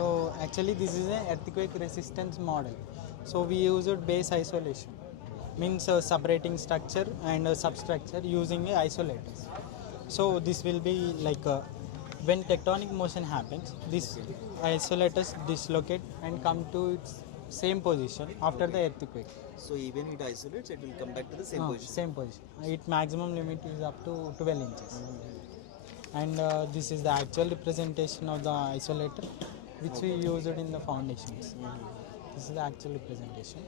So actually this is an earthquake resistance model. So we used base isolation, means separating structure and substructure using isolators. So this will be like when tectonic motion happens, these isolators dislocate and come to its same position after the earthquake. So even it isolates, it will come back to the same position. Same position. Its maximum limit is up to 12 inches. And this is the actual representation of the isolator which we used in the foundations. This is the actual representation.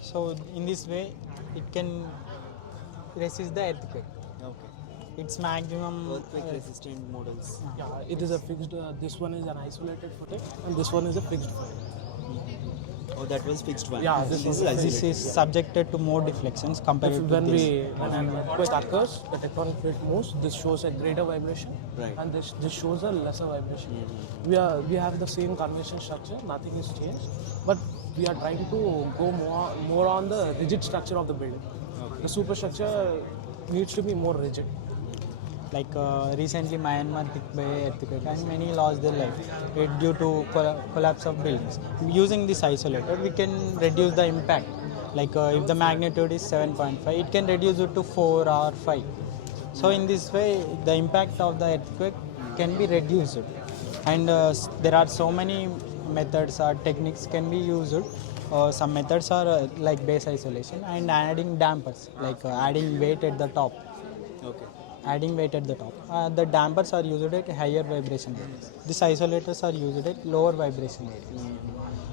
So in this way it can resist the earthquake. Okay. Its maximum Earthquake resistant models. Yeah, it is a fixed. This one is an isolated footing, and this one is a fixed footing. Oh, that was fixed one. Yeah, this this is is isolated. this is subjected to more deflections compared to When this. when an earthquake occurs, the tectonic plate moves. This shows a greater vibration, Right. and this shows a lesser vibration. We have the same convection structure. Nothing is changed, but we are trying to go more on the rigid structure of the building. The superstructure needs to be more rigid. Like recently Myanmar hit by earthquake and many lost their life due to collapse of buildings. Using this isolator we can reduce the impact. Like if the magnitude is 7.5, it can reduce it to 4 or 5. So in this way the impact of the earthquake can be reduced. And there are so many methods or techniques can be used. Some methods are like base isolation and adding dampers, like adding weight at the top. Okay. Adding weight at the top. The dampers are used at higher vibration areas. These isolators are used at lower vibration areas.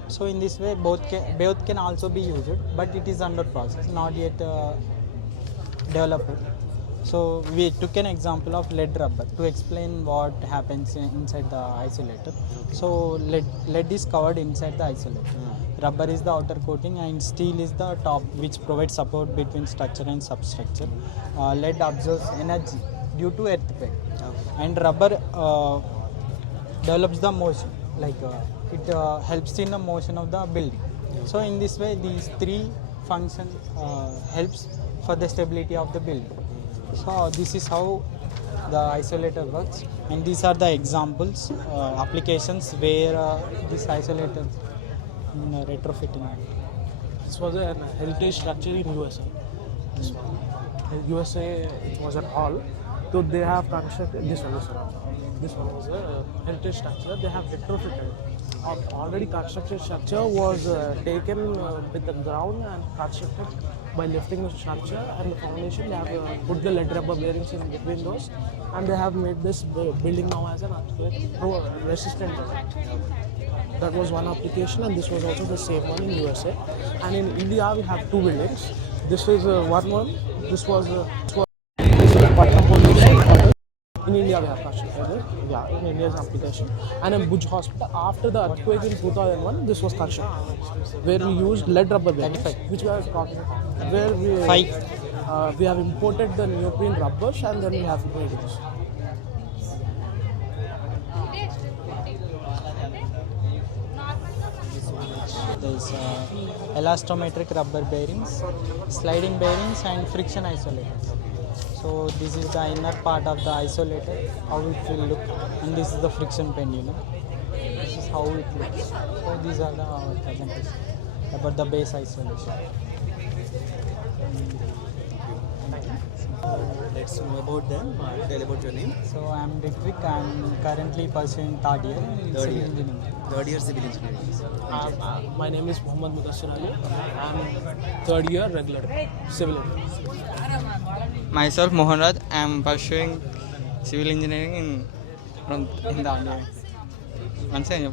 So in this way both can also be used, but it is under process, not yet developed. So we took an example of lead rubber to explain what happens inside the isolator. So lead is covered inside the isolator. Rubber is the outer coating and steel is the top, which provides support between structure and substructure. Lead absorbs energy due to earthquake, and rubber develops the motion, like it helps in the motion of the building. So in this way these three functions helps for the stability of the building. So this is how the isolator works, and these are the examples, applications where this isolator retrofitting. This was a heritage structure in USA. This one. In USA, it was an hall. So they have constructed this one. This one was a heritage structure. They have retrofitted. Already constructed structure was taken with the ground and constructed by lifting the structure and the foundation. They have put the lead rubber bearings in between those, and they have made this building now as an earthquake resistant building. That was one application, and this was also the same one in USA. And in India, we have two buildings. This is one. This was Patna Police Headquarters. In India, we have constructed it. Yeah, in India's application. And in Bhuj Hospital, after the earthquake in 2001, this was constructed, where we used lead rubber bearings, which we are talking about. Where we have imported the neoprene rubbers, and then we have made it. There is elastometric rubber bearings, sliding bearings and friction isolators. So this is the inner part of the isolator, how it will look, and this is the friction pendulum. This is how it looks. So these are the presentations about the base isolation. Let's know about them. Tell about your name. So I am Ritvik. I am currently pursuing third year in civil engineering. Third year civil engineering. My name is Mohammad Mudassir Ali. I am third year regular civil engineering. Myself Mohanraj, I am pursuing civil engineering in the India. Once again,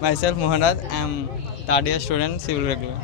myself Mohanraj, I am third year student civil regular.